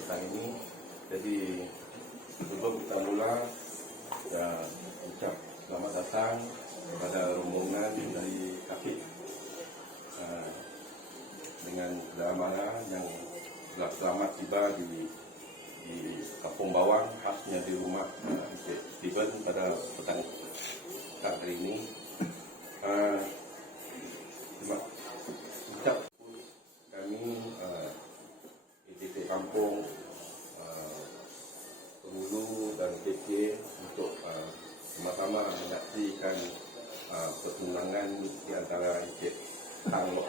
petang ini. Jadi sebelum kita mula, kita ucap selamat datang pada rombongan dari Kapit dengan keamanan yang telah selamat tiba di Kampung Bawang, khasnya di rumah Encik Steven pada petang hari ini. Ucap kami EDP Kampung, Penghulu dan KK untuk sama-sama menyaksikan pertunangan di antara Encik Kang Lok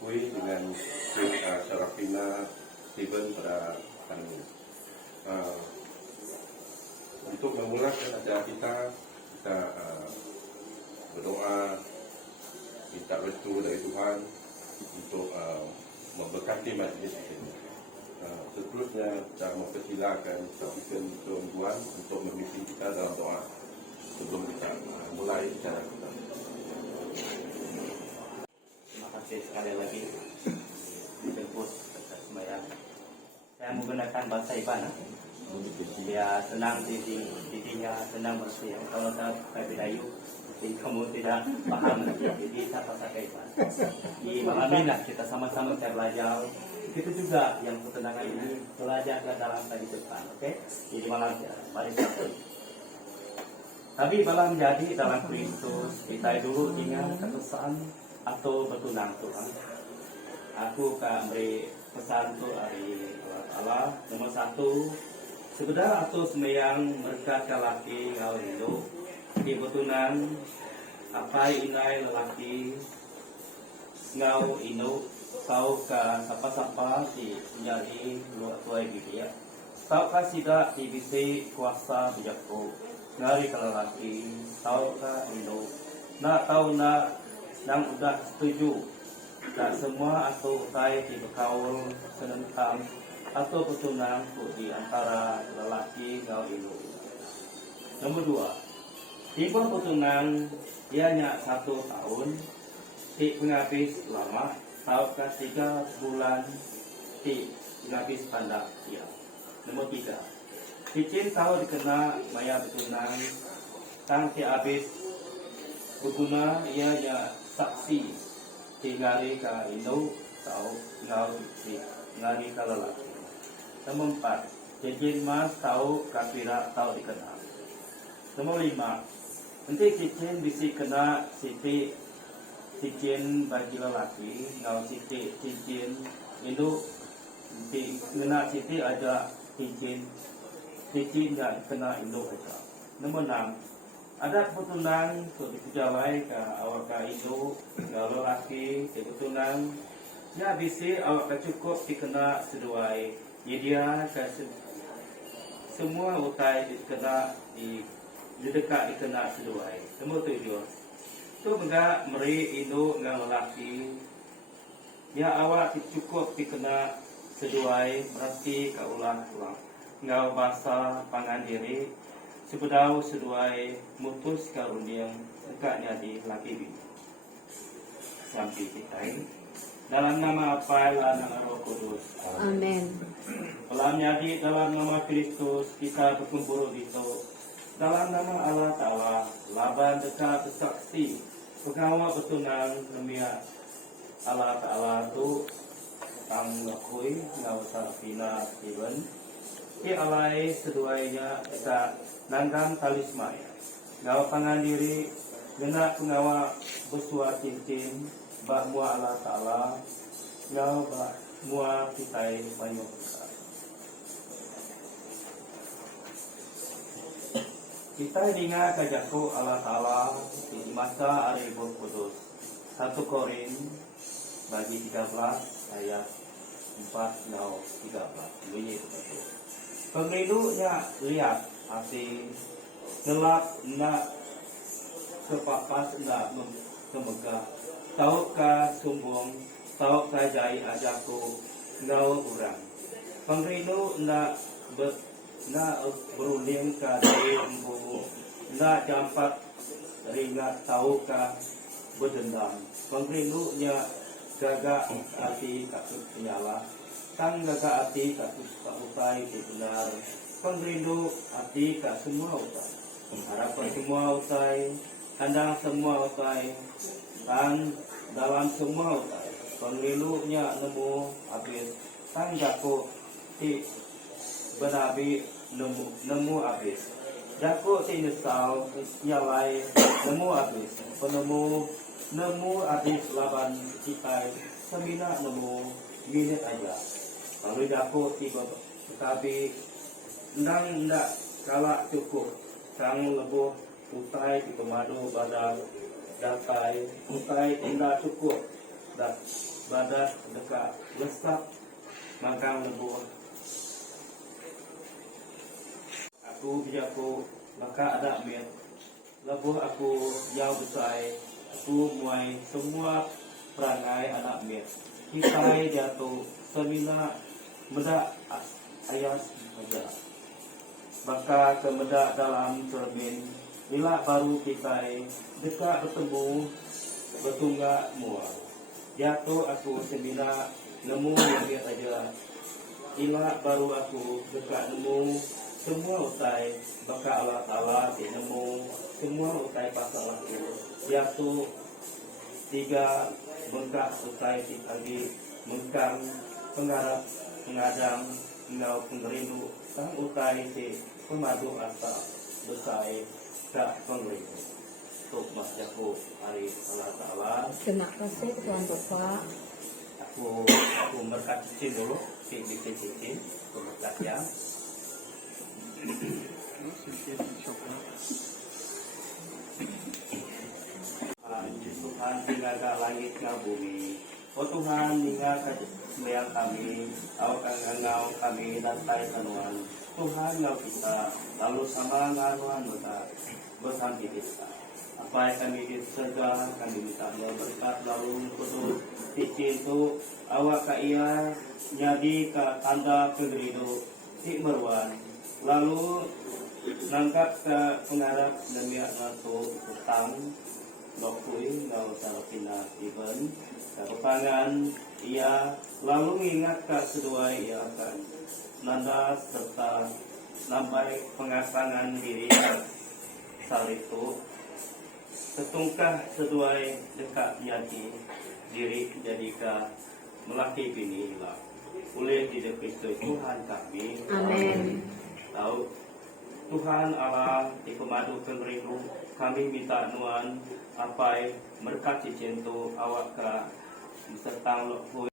Hui dengan Encik Syarafina Steven pada petang ini. Untuk memulakan acara kita berdoa minta restu dari Tuhan untuk memberkati majlis ini. Seterusnya saya mempersilakan Tuan Tuan untuk memimpin kita dalam doa sebelum kita mulai acara kita. Terima kasih sekali lagi dijemput sembahyang. Saya menggunakan bahasa Iban biar senang didinya, senang bersiap. Kalau tak pakai Melayu, kamu tidak paham, jadi saya pakai Iban. Di malam ini kita sama-sama belajar. Itu juga yang pertenangan ini belajar dalam tadi depan, oke? Jadi malam mari kita. Tapi malam jadi dalam Kristus kita dulu ingat kesan atau bertunang Tuhan. Aku akan beri pesan tu dari Allah. Nomor satu, sebenarnya atau sembahyang berkat lelaki ngau hidup di bertunang apa inai lelaki ngau inu tahu ke siapa-siapa di menjadi luar tuai dia. Tahu ke tidak divisi kuasa bijakku ngari ke lelaki tahu ke inu nak tahu nak dan udah setuju dan semua atau utai di berkaul senentang atau bertunang di antara lelaki ngau inu. Nomor dua, tiba bertunang ianya 1 tahun di penghabis lama tahun ke 3 bulan di penghabis pandang ya. Nomor 3, cincin tahu dikena maya bertunang tang di habis berguna ianya saksi tinggali ke Indo tahu ngau di ngari ke lelaki. Nomor 4, cincin mas tahu kapira tahu dikena. Nomor 5, nanti cincin bisi kena siti cincin bagi lelaki ngau siti cincin itu kena siti aja cincin yang kena Indo aja. Nomor 6, ada pertunang untuk dikerjawai ke awak ke Indo ngau lelaki kebetulan ya bisi awak ke cukup dikena sesuai dia ke semua utai dikena di dekat dikena sesuai. Nomor 7, tu enggak meri Indo ngau lelaki ya awak cukup dikena sesuai berarti kaulah ngau bahasa pangan diri sebedau sesuai mutus karuniang dekatnya di laki bini sampai kita dalam nama apa nama Roh Kudus. Amin. Dalam jadi dalam nama Kristus kita berkumpul itu dalam nama Allah Ta'ala laban dekat bersaksi pengawal bertunang nemia Allah Ta'ala tu Kang Lakui ngau Sarafina Steven ki alai seduanya kita nanggam talismai ngau pangan diri gena pengawal bersuat cincin bak mua Allah Ta'ala ngau bak mua kitai banyak. Kita ingat kajaku Allah Ta'ala di masa hari Roh Kudus 1 Korin bagi 13 ayat 4 ngau 13 bunyi begitu. Pemilunya lihat hati gelap nak kepapas nak kemegah tahukah sumbung tahukah jai ajaku ngau urang pemilu nak beruling ke dari embu nak jampat ringat tahukah berdendam pemilunya gagak hati kakut penyala Tang laga ati ka usai di benar. Pengrindu ati ka semua usai. Harapan semua usai. Handang semua usai. Dan dalam semua usai. Pengrindunya nemu habis. Tang jago ti benabi nemu habis. Jago ti nesal nyalai nemu habis. Penemu nemu habis laban kita semina nemu minit aja. Lalu jago tiba tetapi ndak kalah cukup. Sang lebuh utai di pemadu badan datai utai tidak cukup. Dan badan dekat lesap maka lebuh. Aku bijaku maka ada mir. Lebuh aku jauh besar. Aku mulai semua perangai anak mir. Kita jatuh semina medak ayat saja. Maka kemedak dalam cermin. Bila baru kita dekat bertemu bertunggak mual. Jatuh aku semina nemu yang dia saja. Bila baru aku dekat nemu semua usai. Maka Allah Ta'ala nemu semua usai pasal aku. Jatuh tiga mengkak usai lagi mengkang penggarap pengadang engkau pengerindu sang utai si pemadu asa besai tak pengerindu untuk mas jaku hari Allah Ta'ala. Terima kasih Tuhan Bapak. Aku berkat cincin dulu, bikin cincin, aku berkat ya. Tuhan tinggal ke langit ke bumi. Oh Tuhan tinggal ke sembahyang kami, Engkau kami dantai sanuan. Tuhan Engkau kita, lalu sama nganuan kita, bersanti kita. Apa yang kami disegah, kami minta berkat lalu kudus izin tu awak ka ia jadi ka tanda kegerido si merwan. Lalu nangkap ke pengarap demi ngatu utang dokui ngau salapina iben kepangan ia lalu mengingat ke kedua ia akan nanda serta sampai pengasangan diri salitu setungkah sesuai dekat jadi diri jadika melaki bini hilang oleh tidak Kristus Tuhan kami. Amin. Tahu Tuhan Allah di pemadu pemberimu kami minta nuan apai berkat cintu awak ke beserta lokhu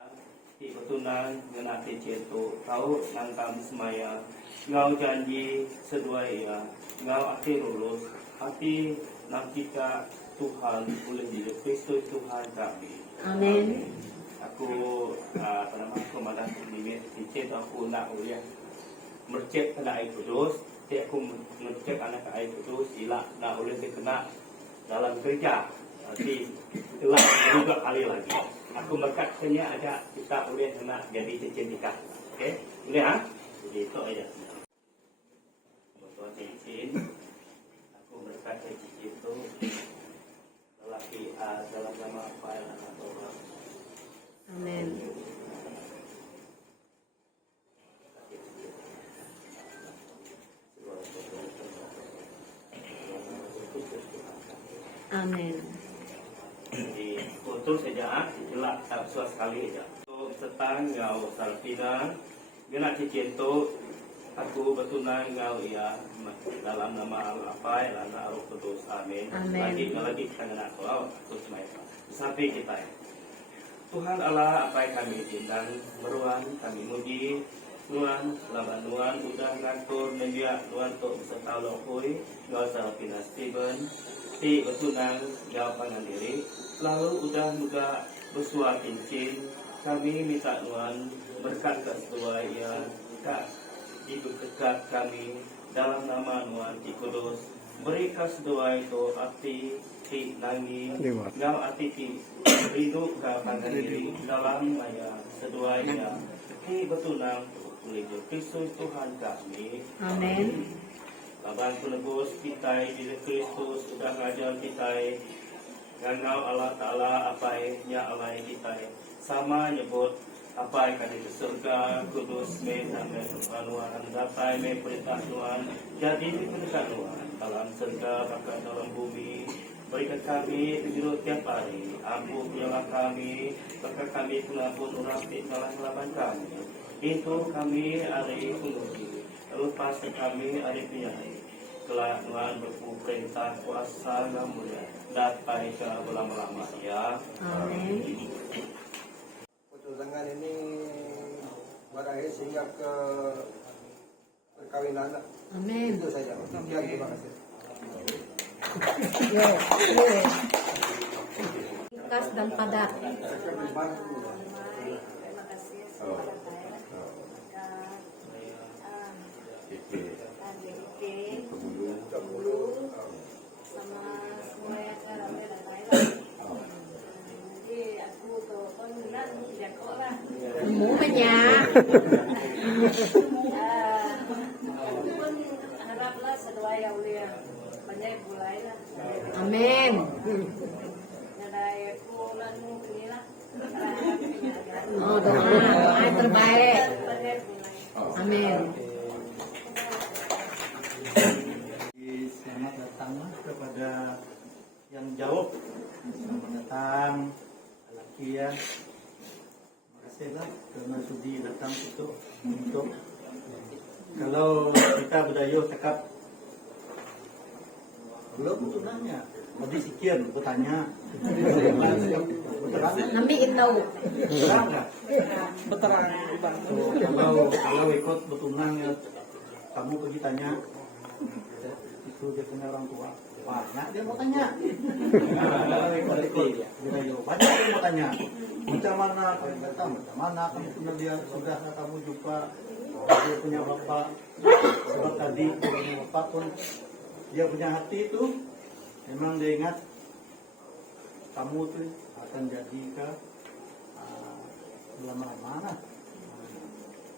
di petunang genati cintu tahu nangkam semaya ngau janji seduai ya ngau akhir lulus hati nak kita Tuhan boleh di Kristus Tuhan kami. Amin. Aku aku malah limit dicet aku nak uliah mercek kena air kudus. Jadi aku mercek anak air kudus ilah nak boleh kena dalam kerja. Nanti telah juga kali lagi. Aku berkat kena ada kita boleh kena jadi cincin nikah. Okey, boleh ah? Jadi itu aja. Betul cincin. Aku berkat cincin itu lelaki dalam nama apa yang akan orang. Amin. Amin. Jadi untuk saja jelas suas sekali saja. Untuk setang ngau salpina, gena cicinto aku bertunang ngau ia dalam nama Allah apa dalam nama Roh Kudus. Amin. Amin. Lagi kita nak doa terus semua. Sampai kita. Tuhan Allah apa yang kami tindang beruan kami muji Nuan laban Nuan udah ngatur media Nuan untuk beserta lokoi gak usah pindah Steven ti bertunang jawaban diri lalu udah juga bersuah cincin kami minta Nuan berkat kesesuai ya kak diberkat kami dalam nama Nuan di Kudus beri kesesuai itu arti ti nangi ngau arti ti rindu ke pangan diri dalam maya seduanya ti bertunang oleh Kristus Tuhan kami. Amin. Laban penebus kita di Kristus sudah ngajar kita ngangau Allah Ta'ala apa nya Allah kita sama nyebut apa yang ada di surga, kudus, sampai Tuhan, dapai, perintah Tuhan, jadi perintah Tuhan, dalam surga, bahkan dalam bumi, berikan kami hidup tiap hari, ampunilah kami, maka kami pengampun orang kesalahan kami, itu kami hari penguji, lepas kami hari penyayang, telah Tuhan berperintah kuasa yang mulia, dapai ke lama-lama ya. Amin. Dengan ini berakhir sehingga ke perkawinan. Amin. Itu saja. Sekian, terima kasih. Yo, ikhlas dan padat. Terima kasih Oh. kepada saya. Oke. Adik-adik, Kebulu. sama semua yang ramai dan lain-lain. Jadi aku tuh kan bilang tidak kok lah. Semuanya. Aku pun haraplah sedua ya ulia banyak bulai lah. Amin. Dari aku lalu inilah. Oh, doa yang terbaik. Banyak bulai. Amin. Selamat datang kepada yang jawab. Selamat datang, Alakia. Terima kasihlah karena sudi datang untuk kalau kita berdaya cakap belum tunanya. Tadi sekian bertanya. Betul Nami tahu. Beterang nggak? Beterang. Kalau ikut bertunang ya, kamu pergi tanya, itu dia punya orang tua. Banyak dia mau tanya. Banyak dia mau tanya. Macam mana kamu datang? Macam mana kamu pernah dia sudah kamu jumpa dia punya bapak? Sebab tadi dia punya bapak pun dia punya hati itu memang dia ingat kamu tuh akan jadi ke lama-lama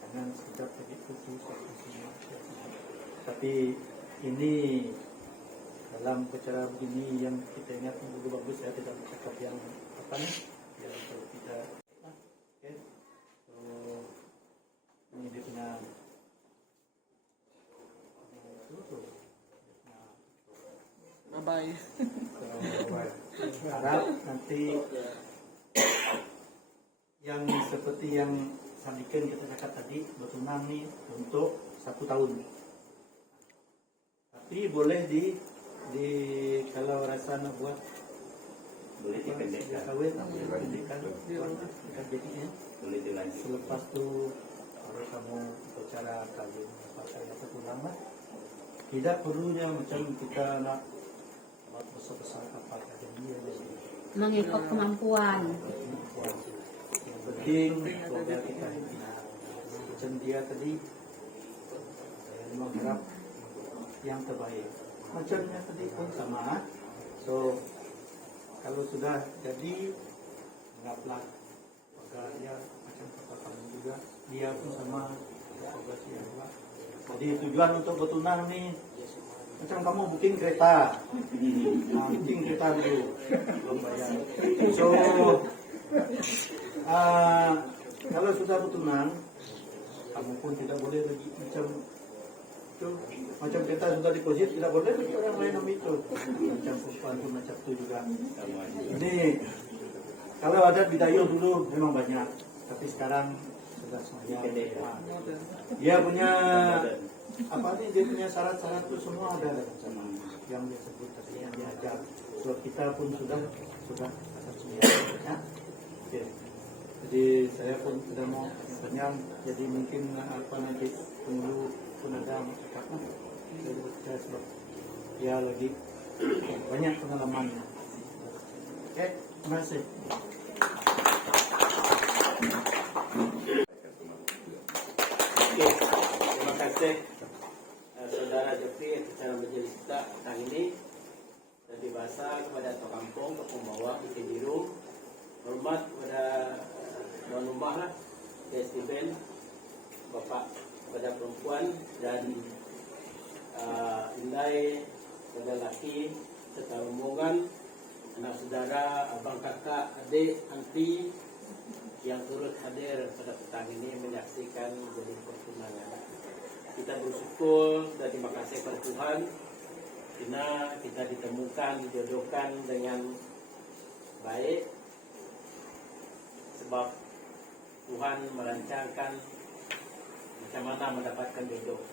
dengan sikap begitu susah semua. Tapi ini dalam acara begini yang kita ingat begitu bagus ya, tidak bercakap yang apa nih yang kalau kita oke. So, ini dia punya Bye. harap nanti yang seperti yang sampaikan kita cakap tadi bertunang nih untuk 1 tahun. Tapi boleh di kalau rasa nak buat boleh dipendekkan, kawin pendekkan jadinya boleh dilanjut. selepas tu kalau kamu bicara kawin apa saya satu lama tidak perlunya macam kita nak buat besar-besar apa akademi ada Mengikut kemampuan. yang penting keluarga kita macam dia tadi saya mengharap yang terbaik macamnya tadi pun sama. So kalau sudah jadi anggaplah keluarga dia macam kata kamu juga dia pun sama keluarga dia juga. Jadi tujuan untuk bertunang nih macam kamu booking kereta, booking kereta dulu belum bayar. So kalau sudah bertunang kamu pun tidak boleh lagi macam itu, macam kereta sudah deposit tidak boleh lagi orang lain ambil itu. Macam perempuan pun macam itu juga. Ini kalau ada bidayuh dulu memang banyak, tapi sekarang sudah semuanya. Dia punya apa nih? Dia punya syarat-syarat itu semua ada sama yang dia sebut tadi yang diajar. So kita pun sudah semuanya. Ya? Oke. Jadi saya pun sudah mau panjang. Jadi mungkin apa nanti tunggu pun ada cakapnya. Saya sebab dia lagi banyak pengalamannya. Oke, terima kasih. Oke, terima kasih Saudara Jeffrey acara majelis kita petang ini. Dan dibahasa kepada Tok Kampung, Tok Pembawa, Ike Biru. Hormat kepada tuan rumah lah, Steven, Bapak kepada perempuan dan Indai kepada laki serta rombongan, anak saudara, abang kakak, adik, anti yang turut hadir pada petang ini menyaksikan majelis pertunangan. Kita bersyukur dan terima kasih kepada Tuhan karena kita ditemukan, dijodohkan dengan baik, sebab Tuhan merancangkan macam mana mendapatkan jodoh,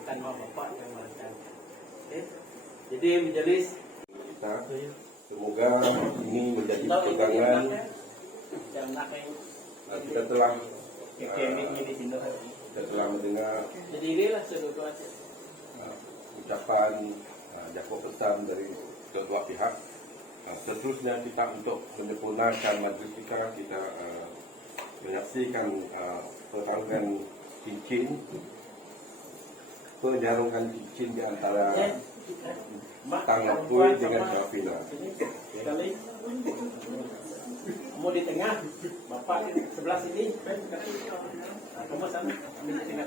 bukan mak bapak yang merancangkan. Okay? Jadi majelis Kita semoga ini menjadi pegangan. Kita telah mendengar Jadi inilah seluruh ucapan Jakob pesan dari kedua pihak. Seterusnya kita untuk menyempurnakan majlis kita menyaksikan pertarungan cincin, penjarungan cincin di antara Tang Pui dengan Syafina. Sekali mau di tengah, bapak di sebelah sini, kamu sana, kami di tengah.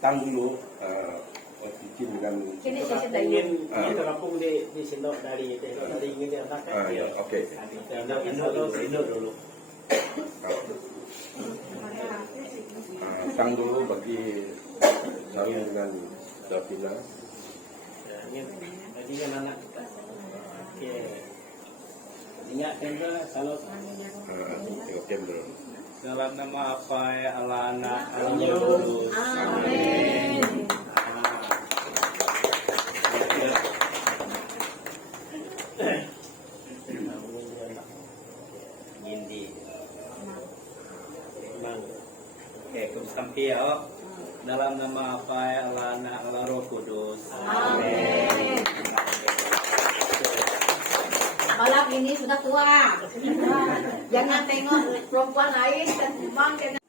Tang dulu cincin dengan Kini Kita saya ingin tanya. kita kampung di sini dari ingin diantarkan. oke. Indo dulu. Tang dulu bagi Syafina dengan Syafina. Jadi kan anak kita. Oke. Ingat kamera salam. Tengok kamera. Dalam nama apa ya Allah anak Amin. Amin. Gindi. Memang. Oke, kumsampi ya. Dalam nama apa ya Allah anak Allah Roh Kudus. Amin. Balap ini sudah tua. Jangan tengok perempuan lain dan bang dengan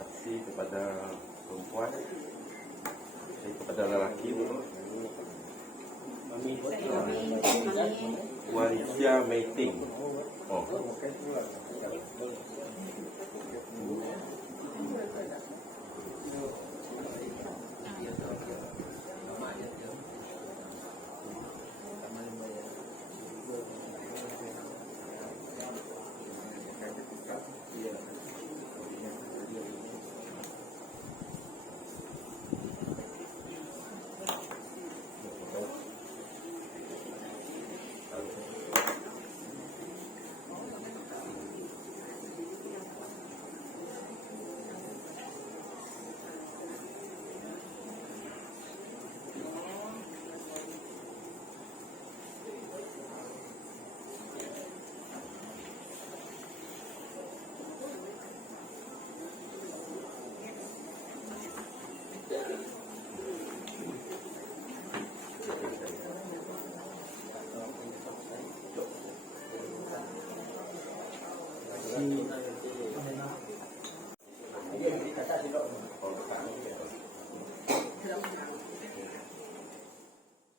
Saksi kepada perempuan, kepada lelaki dulu. Warisya Meiting. Oh.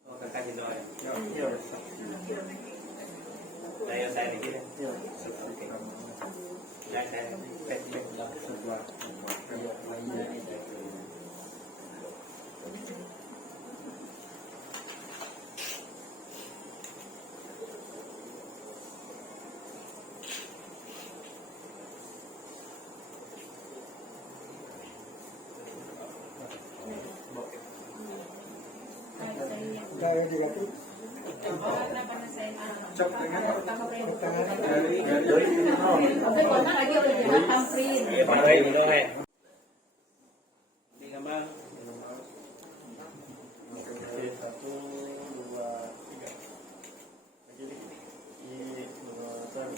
Oh, kakak di doa. Saya di sini. Saya. Kaya juga tuh. Cok dengan tangan dari Oke, mana lagi udah jangan tamprin. Pakai di doa. Ini nama. Oke, 1, 2, 3. Ini 2, 3.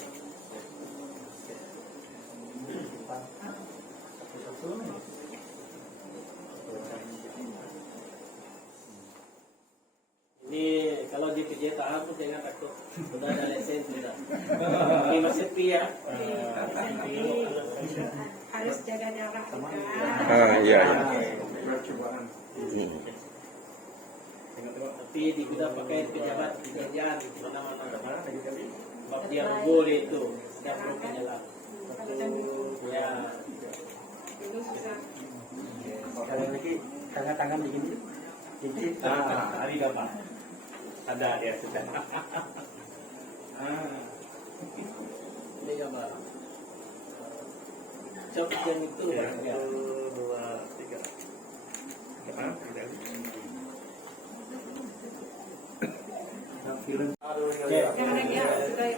harus jaga jarak juga. Iya. Percobaan. Tapi digunakan pakai pejabat kejadian mana-mana. Sebab dia boleh itu sedang berjalan. Ya. Dulu susah. Sekali lagi tangan begini. Cincin. Hari apa? Ada dia sudah. Ini gambar. Cok yang itu ya. 1, 2, 3. Jangan lagi ya, sudah.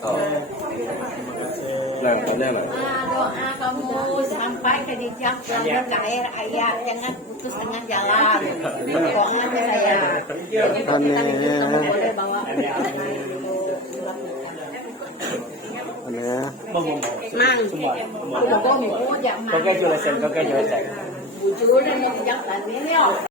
Doa kamu sampai ke dijak selalu ke air ayah, jangan putus tengah jalan. Pokoknya saya. Kamu boleh bawa. Mang, udah mau jangan. Congratulations. Bujur dan mau jangan ini